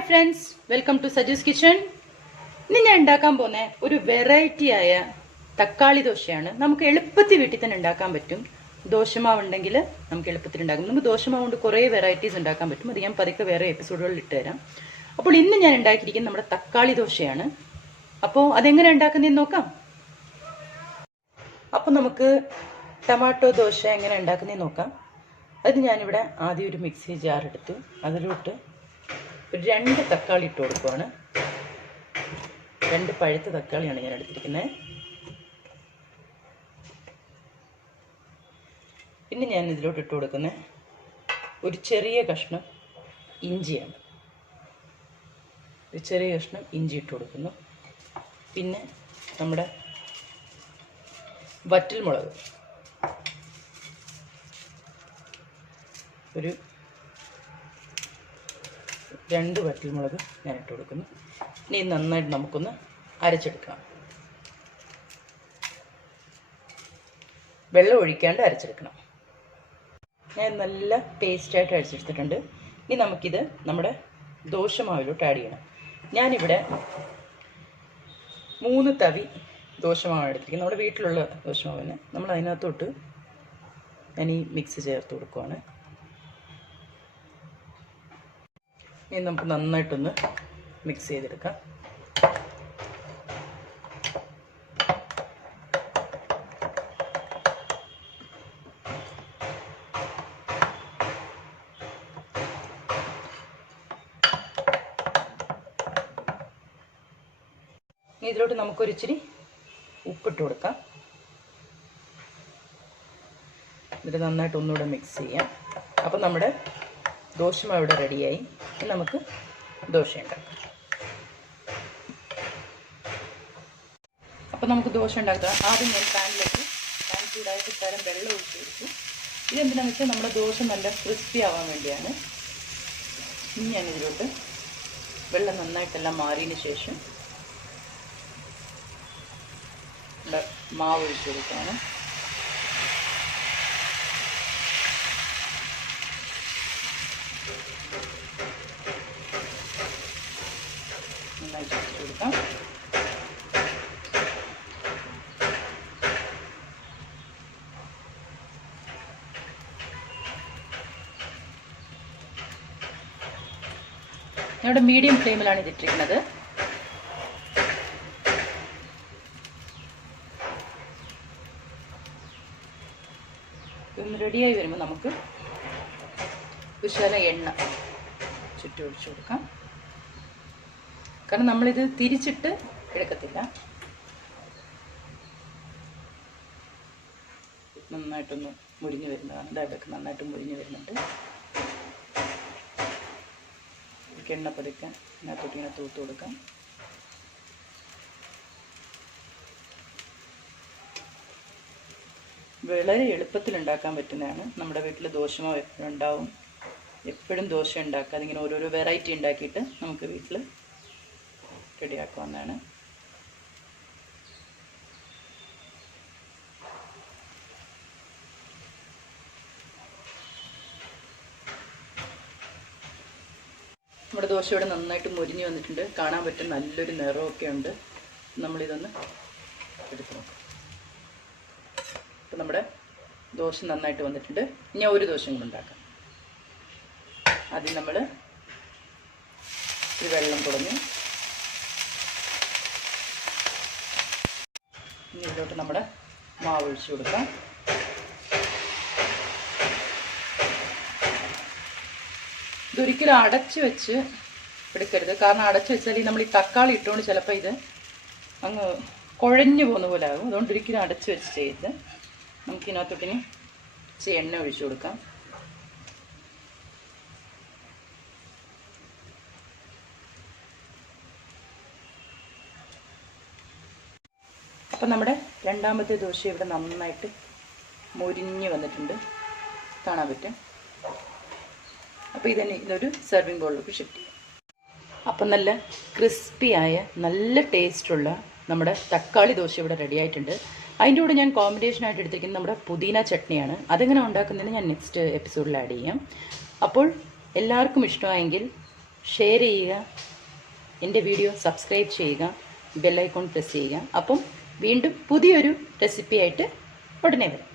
Hi friends welcome to Saji's kitchen ഇന്ന് ഞാൻ ഉണ്ടാക്കാൻ പോകുന്ന ഒരു വെറൈറ്റി ആയ തക്കാളി ദോശയാണ്. നമുക്ക് എളുപ്പത്തിൽ വീട്ടിൽ തന്നെ ഉണ്ടാക്കാൻ പറ്റും. ദോശമാവ് ഉണ്ടെങ്കിൽ നമുക്ക് എളുപ്പത്തിൽ ഉണ്ടാക്കാം. നമുക്ക് ദോശമാവ് കൊണ്ട് കുറേ വെറൈറ്റീസ് ഉണ്ടാക്കാൻ പറ്റും. അത് ഞാൻ പതുക്കെ വേറെ എപ്പിസോഡുകളിൽ ഇട്ട് തരാം. അപ്പോൾ ഇന്ന് ഞാൻ ഉണ്ടാക്കിയിരിക്കുന്നത് നമ്മുടെ തക്കാളി ദോശയാണ്. അപ്പോൾ അതെങ്ങനെ ഉണ്ടാക്കുന്നതെന്ന് നോക്കാം. അപ്പോൾ നമുക്ക് ടൊമാറ്റോ ദോശ എങ്ങനെ ഉണ്ടാക്കുന്നതെന്ന് നോക്കാം. അത് ഞാനിവിടെ ആദ്യം ഒരു മിക്സി ജാർ എടുത്തു. അതിലോട്ട് ഒരു രണ്ട് തക്കാളി ഇട്ട് കൊടുക്കുവാണ്. രണ്ട് പഴുത്ത തക്കാളിയാണ് ഞാൻ എടുത്തിരിക്കുന്നത്. പിന്നെ ഞാൻ ഇതിലോട്ട് ഇട്ട് കൊടുക്കുന്ന ഒരു ചെറിയ കഷ്ണം ഇഞ്ചിയാണ്. ഒരു ചെറിയ കഷ്ണം ഇഞ്ചി ഇട്ട് കൊടുക്കുന്നു. പിന്നെ നമ്മുടെ വറ്റൽമുളക്. ഒരു രണ്ട് വറ്റൽമുളക് ഞാൻ ഇട്ട് കൊടുക്കുന്നു. ഇനി നന്നായിട്ട് നമുക്കൊന്ന് അരച്ചെടുക്കാം. വെള്ളം ഒഴിക്കാണ്ട് അരച്ചെടുക്കണം. ഞാൻ നല്ല പേസ്റ്റായിട്ട് അരച്ചെടുത്തിട്ടുണ്ട്. ഇനി നമുക്കിത് നമ്മുടെ ദോശമാവിലോട്ട് ആഡ് ചെയ്യണം. ഞാനിവിടെ മൂന്ന് തവി ദോശമാവ് എടുത്തിരിക്കുന്നത് നമ്മുടെ വീട്ടിലുള്ള ദോശമാവിന് നമ്മൾ അതിനകത്തോട്ട് ഞാൻ ഈ മിക്സ് ചേർത്ത് കൊടുക്കുവാണ്. ഇനി നമുക്ക് നന്നായിട്ടൊന്ന് മിക്സ് ചെയ്തെടുക്കാം. ഇതിലോട്ട് നമുക്കൊരിച്ചിരി ഉപ്പിട്ട് കൊടുക്കാം. എന്നിട്ട് നന്നായിട്ട് ഒന്നുകൂടെ മിക്സ് ചെയ്യാം. അപ്പം നമ്മുടെ ദോശമാവ് ഇവിടെ റെഡിയായി. നമുക്ക് ദോശ ഉണ്ടാക്കാം. അപ്പം നമുക്ക് ദോശ ഉണ്ടാക്കാം. ആദ്യം ഞാൻ പാനിലേക്ക് പാൻ ചൂടായിട്ട് തരം വെള്ളം ഒഴിച്ച് കൊടുത്തു. ഇതെന്തിനാണെന്ന് വെച്ചാൽ നമ്മുടെ ദോശ നല്ല ക്രിസ്പി ആവാൻ വേണ്ടിയാണ്. ഇനി ഞാൻ ഇതിലോട്ട് വെള്ളം നന്നായിട്ടെല്ലാം മാറിയതിന് ശേഷം മാവ് ഒഴിച്ച് കൊടുക്കുകയാണ് നന്നായി ചേർത്ത് കൊടുക്കാം ഞാനിവിടെ മീഡിയം ഫ്ലെയിമിലാണ് ഇതിട്ടിരിക്കുന്നത്. റെഡിയായി വരുമ്പോൾ നമുക്ക് വിശാല എണ്ണ ചുറ്റി ഒഴിച്ചു കൊടുക്കാം. കാരണം നമ്മളിത് തിരിച്ചിട്ട് എടുക്കത്തില്ല. നന്നായിട്ടൊന്ന് മുരിഞ്ഞ് വരുന്നതാണ്. ഇതൊക്കെ നന്നായിട്ട് മുരിഞ്ഞ് വരുന്നുണ്ട്. എണ്ണ പതുക്കാൻ അതിനകത്തോട്ട് ഇങ്ങനെ തൂത്ത് കൊടുക്കാം. വളരെ എളുപ്പത്തിൽ ഉണ്ടാക്കാൻ പറ്റുന്നതാണ്. നമ്മുടെ വീട്ടിൽ ദോശമാവ് എപ്പോഴും ഉണ്ടാവും. എപ്പോഴും ദോശ ഉണ്ടാക്കുക അതിങ്ങനെ ഓരോരോ വെറൈറ്റി ഉണ്ടാക്കിയിട്ട് നമുക്ക് വീട്ടിൽ റെഡിയാക്കാവുന്നതാണ് നമ്മുടെ ദോശ ഇവിടെ നന്നായിട്ട് മുരിഞ്ഞ് വന്നിട്ടുണ്ട്. കാണാൻ പറ്റും നല്ലൊരു നിറമൊക്കെ ഉണ്ട്. നമ്മളിതൊന്ന് എടുത്ത് നോക്കാം. അപ്പം നമ്മുടെ ദോശ നന്നായിട്ട് വന്നിട്ടുണ്ട്. ഇനി ഒരു ദോശ കൂടെ ഉണ്ടാക്കാം. ആദ്യം നമ്മൾ ഈ വെള്ളം തുടങ്ങി ഇനി ഇതിലോട്ട് നമ്മുടെ മാവ് ഒഴിച്ച് കൊടുക്കാം. ഇതൊരിക്കലും അടച്ച് വെച്ച് എടുക്കരുത്. കാരണം അടച്ച് വെച്ചാൽ നമ്മൾ ഈ തക്കാളി ഇട്ടുകൊണ്ട് ചിലപ്പോൾ ഇത് അങ്ങ് കുഴഞ്ഞു പോകുന്ന പോലെ ആകും. അതുകൊണ്ട് ഒരിക്കലും അടച്ച് വെച്ച് ചെയ്ത് നമുക്ക് നമുക്കിതിനകത്തോട്ടിന് ഇച്ചിരി എണ്ണ ഒഴിച്ചു കൊടുക്കാം. അപ്പം നമ്മുടെ രണ്ടാമത്തെ ദോശ ഇവിടെ നന്നായിട്ട് മുരിഞ്ഞ് വന്നിട്ടുണ്ട്. കാണാൻ പറ്റും. അപ്പോൾ ഇതന്നെ ഇതൊരു സെർവിങ് ബോളിലേക്ക് ഷിഫ്റ്റ് ചെയ്യാം. അപ്പം നല്ല ക്രിസ്പിയായ നല്ല ടേസ്റ്റുള്ള നമ്മുടെ തക്കാളി ദോശ ഇവിടെ റെഡി ആയിട്ടുണ്ട്. അതിന്റെ കൂടെ ഞാൻ കോമ്പിനേഷനായിട്ട് എടുത്തിരിക്കുന്നത് നമ്മുടെ പുതിന ചട്നിയാണ്. അതെങ്ങനെ ഉണ്ടാക്കുന്നതിന് ഞാൻ നെക്സ്റ്റ് എപ്പിസോഡിൽ ആഡ് ചെയ്യാം. അപ്പോൾ എല്ലാവർക്കും ഇഷ്ടമായെങ്കിൽ ഷെയർ ചെയ്യുക എന്റെ വീഡിയോ സബ്സ്ക്രൈബ് ചെയ്യുക ബെല്ലൈക്കോൺ പ്രസ് ചെയ്യുക. അപ്പം വീണ്ടും പുതിയൊരു റെസിപ്പി ആയിട്ട് ഉടനെ വരാം.